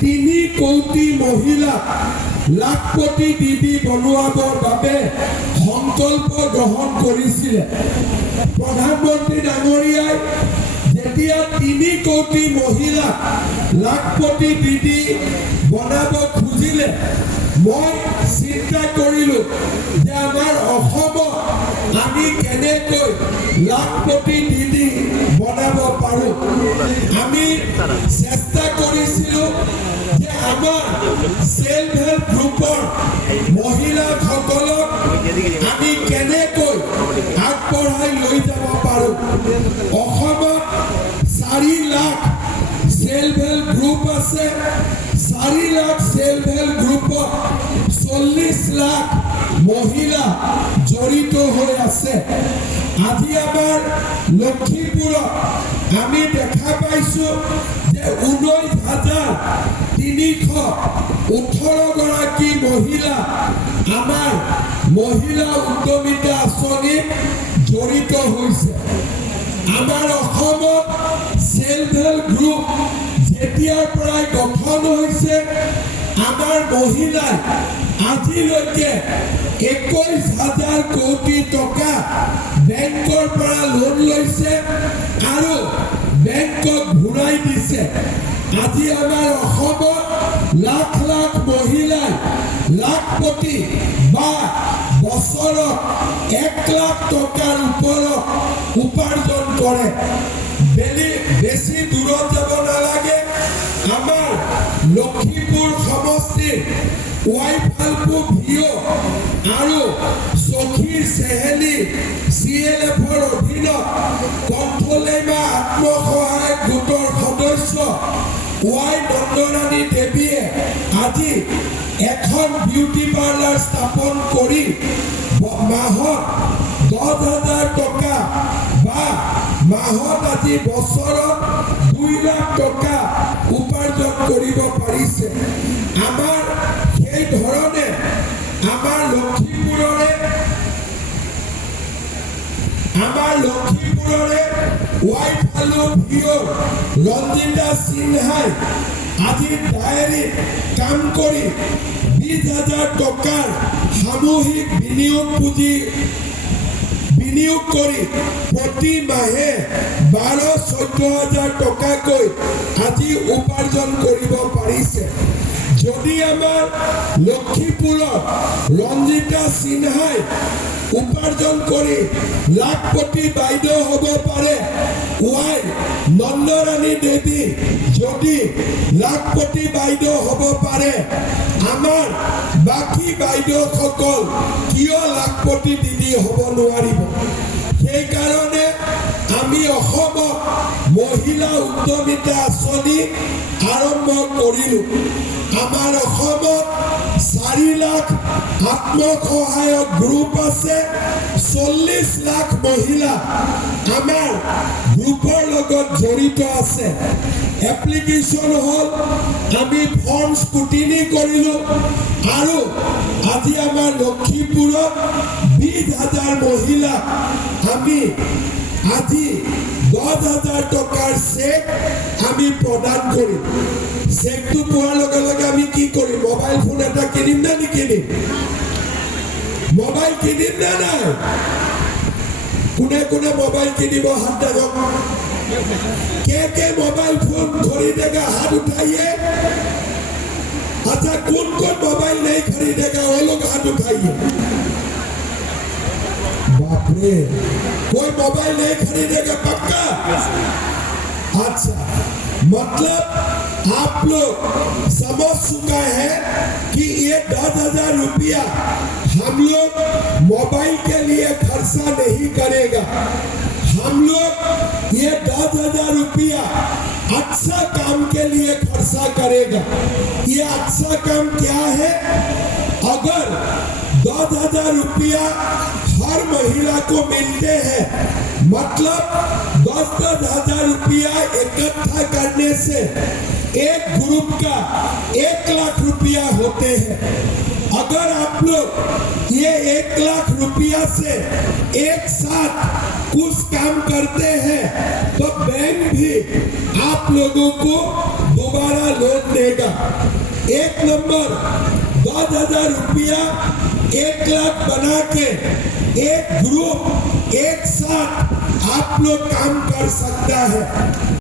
তিনি কোটি মহিলাক লাখপতি দিদি বনোৱাবৰ বাবে সংকল্প গ্ৰহণ কৰিছিলে। প্ৰধানমন্ত্ৰী ডাঙৰীয়াই যেতিয়া তিনি কোটি মহিলাক লাখপতি দিদি বনাব খুজিলে, মই চিন্তা কৰিলোঁ যে আমাৰ অসমত আমি কেনেকৈ লাখপতি দিদি বনাব পাৰোঁ। আমি চেষ্টা কৰিছিলোঁ চেল্ফ হেল্প গ্ৰুপৰ মহিলাসকলক আমি কেনেকৈ আগবঢ়াই লৈ যাব পাৰোঁ? অসমত চাৰি লাখ চেল্ফ হেল্প গ্ৰুপ আছে। চাৰি লাখ চেল্ফ হেল্প গ্ৰুপত চল্লিছ লাখ মহিলা জড়িত হৈ আছে। আজি আমাৰ লখিমপুৰত আমি দেখা পাইছোঁ যে ঊনৈছ তিনিশ ওঠৰ মহিলা, আমাৰ মহিলা উদ্যমিতা আঁচনিত জড়িত হৈছে। আমাৰ অসমত চেল্ফ হেল্প গ্ৰুপ যেতিয়াৰ পৰাই গঠন হৈছে, আমাৰ মহিলাই আজিলৈকে একৈছ হাজাৰ কোটি টকা বেংকৰ পৰা লোন লৈছে আৰু বেংকক ঘূৰাই দিছে। আজি আমাৰ অসমত লাখ লাখ মহিলাই লাখপতি বা বছৰত এক লাখ টকাৰ ওপৰত উপাৰ্জন কৰে। বেলি বেছি দূৰত যাব নালাগে। আমাৰ লখিমপুৰ সমষ্টিৰ ৱাইফালপু ভিঅ আৰু সখী চেহেলি চি এল এফৰ অধীনত কণ্ঠলেমা আত্মসহায়ক গোটৰ সদস্য ৱাই নন্দৰাণী দেৱীয়ে আজি এখন বিউটি পাৰ্লাৰ স্থাপন কৰি মাহত দহ হাজাৰ টকা বা মাহত আজি বছৰত দুই লাখ টকা উপাৰ্জন কৰিব পাৰিছে। আমাৰ সেই ধৰণে আমাৰ লখিমপুৰৰে আমাৰ লখিমপুৰৰে ৱাইট আলু ভিঅ ৰঞ্জিতা সিনহাই আজি ডায়েৰীত কাম কৰি বিছ হাজাৰ টকাৰ সামূহিক বিনিয়োগ পুঁজি বিনিয়োগ কৰি প্ৰতি মাহে বাৰ চৈধ্য হাজাৰ টকাকৈ আজি উপাৰ্জন কৰিব পাৰিছে। যদি আমাৰ লখিমপুৰত ৰঞ্জিতা সিনহাই উপাৰ্জন কৰি লাখপতি বাইদেউ হ'ব পাৰে। ৱাই নন্দৰাণী দেৱী যদি লাখপতি বাইদেউ হ'ব পাৰে, আমাৰ বাকী বাইদেউসকল কিয় লাখপতি দিদি হ'ব নোৱাৰিব? সেইকাৰণে আমি অসমত মহিলা উদ্যমিতা আঁচনি আৰম্ভ কৰিলোঁ। আমাৰ অসমত চাৰি লাখ আত্মসহায়ক গ্ৰুপ আছে চল্লিছ লাখ মহিলা। আমাৰ গ্ৰুপৰ লগত জড়িত আছে। এপ্লিকেশ্যন হ'ল, আমি ফৰ্ম স্কুটিনি কৰিলোঁ আৰু আজি আমাৰ লখিমপুৰত বিছ হাজাৰ মহিলা আমি আজি দশ হাজার টকাৰ চেক আমি প্ৰদান কৰিম চেকটো পোৱাৰ লগে লগে আমি কি কৰিম মোবাইল ফোন এটা কিনিম নে নিকিনিম? মোবাইল কিনিম নে নাই? কোনে কোনে মোবাইল কিনিব হাত দাজক কে কে মোবাইল ফোন খরিদেগা হাত উঠাইয়ে? আচ্ছা কোন কোন মোবাইল নেই খরিদেগা ও লোক হাত উঠাইয়ে। बाप रे कोई मोबाइल नहीं खरीदेगा, पक्का? अच्छा मतलब आप लोग समझ चुका है कि ये दस हज़ार रुपया हम लोग मोबाइल के लिए खर्चा नहीं करेगा। हम लोग ये दस हज़ार रुपया अच्छा काम के लिए खर्चा करेगा। ये अच्छा काम क्या है? अगर दस हज़ार रुपया हर महिला को मिलते हैं। मतलब दस दस हज़ार रुपया इकट्ठा करने से एक ग्रुप का एक लाख रुपया होते हैं। अगर आप लोग ये एक लाख रुपया से एक साथ कुछ काम करते हैं तो बैंक भी आप लोगों को दोबारा लोन देगा। एक नंबर, दस हज़ार रुपया एक लाख बना के एक ग्रुप एक साथ आप लोग काम कर सकता है।